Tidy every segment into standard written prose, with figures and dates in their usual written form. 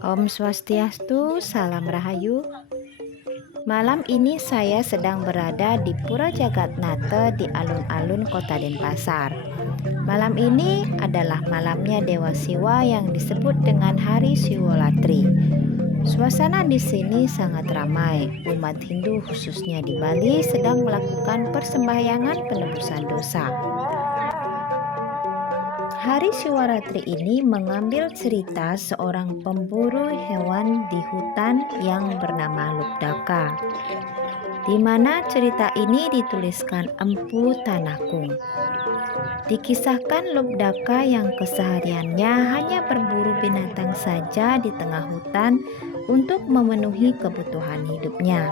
Om Swastiastu, salam rahayu. Malam ini saya sedang berada di Pura Jagatnata di alun-alun Kota Denpasar. Malam ini adalah malamnya Dewa Siwa yang disebut dengan Hari Siwalatri. Suasana di sini sangat ramai. Umat Hindu khususnya di Bali sedang melakukan persembahyangan penebusan dosa. Hari Siwalatri ini mengambil cerita seorang pemburu hewan di hutan yang bernama Lubdaka, di mana cerita ini dituliskan Empu Tanakung. Dikisahkan Lubdaka yang kesehariannya hanya berburu binatang saja di tengah hutan untuk memenuhi kebutuhan hidupnya.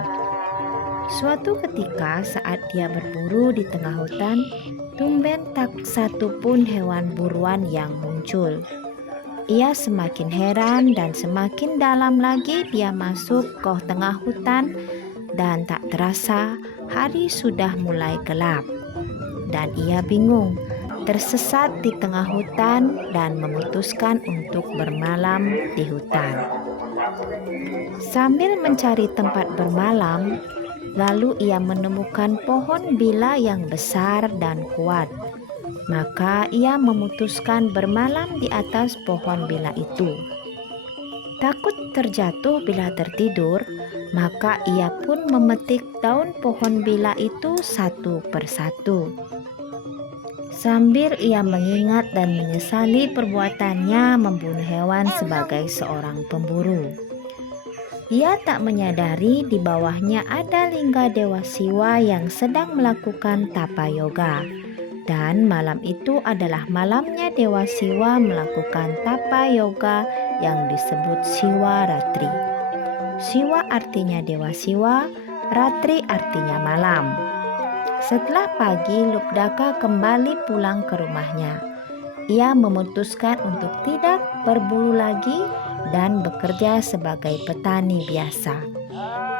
Suatu ketika saat dia berburu di tengah hutan, tumben tak satu pun hewan buruan yang muncul. Ia semakin heran dan semakin dalam lagi dia masuk ke tengah hutan dan tak terasa hari sudah mulai gelap. Dan ia bingung, tersesat di tengah hutan dan memutuskan untuk bermalam di hutan. Sambil mencari tempat bermalam, lalu ia menemukan pohon bila yang besar dan kuat. Maka ia memutuskan bermalam di atas pohon bila itu. Takut terjatuh bila tertidur, maka ia pun memetik daun pohon bila itu satu persatu. Sambil ia mengingat dan menyesali perbuatannya membunuh hewan sebagai seorang pemburu. Ia tak menyadari di bawahnya ada lingga Dewa Siwa yang sedang melakukan tapa yoga. Dan malam itu adalah malamnya Dewa Siwa melakukan tapa yoga yang disebut Siwa Ratri. Siwa artinya Dewa Siwa, Ratri artinya malam. Setelah pagi, Lubdaka kembali pulang ke rumahnya. Ia memutuskan untuk tidak berburu lagi dan bekerja sebagai petani biasa.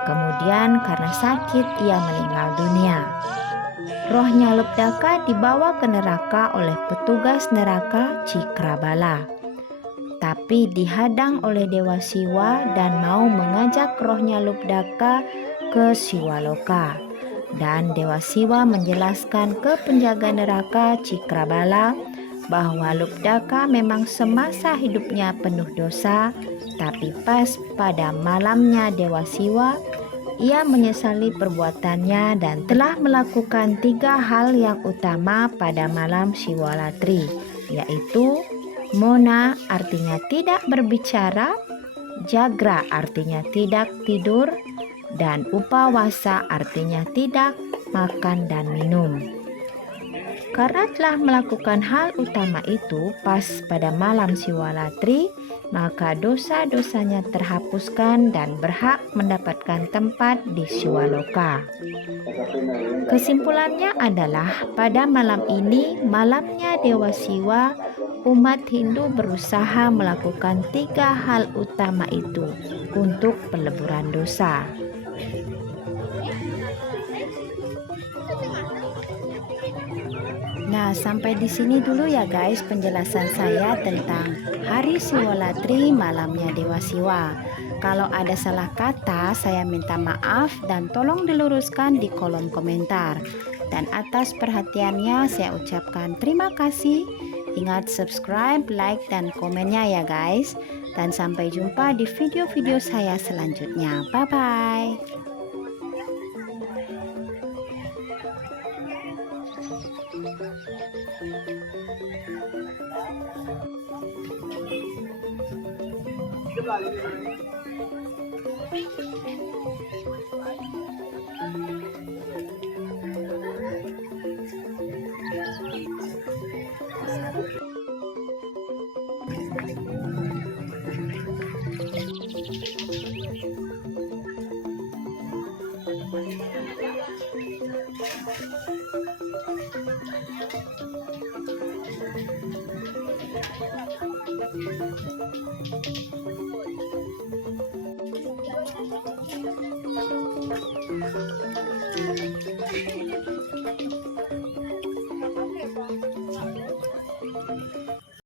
Kemudian karena sakit ia meninggal dunia. Rohnya Lubdaka dibawa ke neraka oleh petugas neraka Cikrabala. Tapi dihadang oleh Dewa Siwa dan mau mengajak rohnya Lubdaka ke Siwaloka. Dan Dewa Siwa menjelaskan ke penjaga neraka Cikrabala bahwa Lubdaka memang semasa hidupnya penuh dosa, tapi pas pada malamnya Dewa Siwa, ia menyesali perbuatannya dan telah melakukan 3 hal yang utama pada malam Siwalatri, yaitu Mona artinya tidak berbicara, Jagra artinya tidak tidur, dan Upawasa artinya tidak makan dan minum. Karena telah melakukan hal utama itu pas pada malam Siwalatri, maka dosa-dosanya terhapuskan dan berhak mendapatkan tempat di Siwaloka. Kesimpulannya adalah pada malam ini, malamnya Dewa Siwa, umat Hindu berusaha melakukan 3 hal utama itu untuk peleburan dosa. Nah, sampai di sini dulu ya guys penjelasan saya tentang Hari Siwalatri, malamnya Dewa Siwa. Kalau ada salah kata, saya minta maaf dan tolong diluruskan di kolom komentar. Dan atas perhatiannya saya ucapkan terima kasih. Ingat subscribe, like, dan komennya ya guys. Dan sampai jumpa di video-video saya selanjutnya. Bye-bye. Thank you.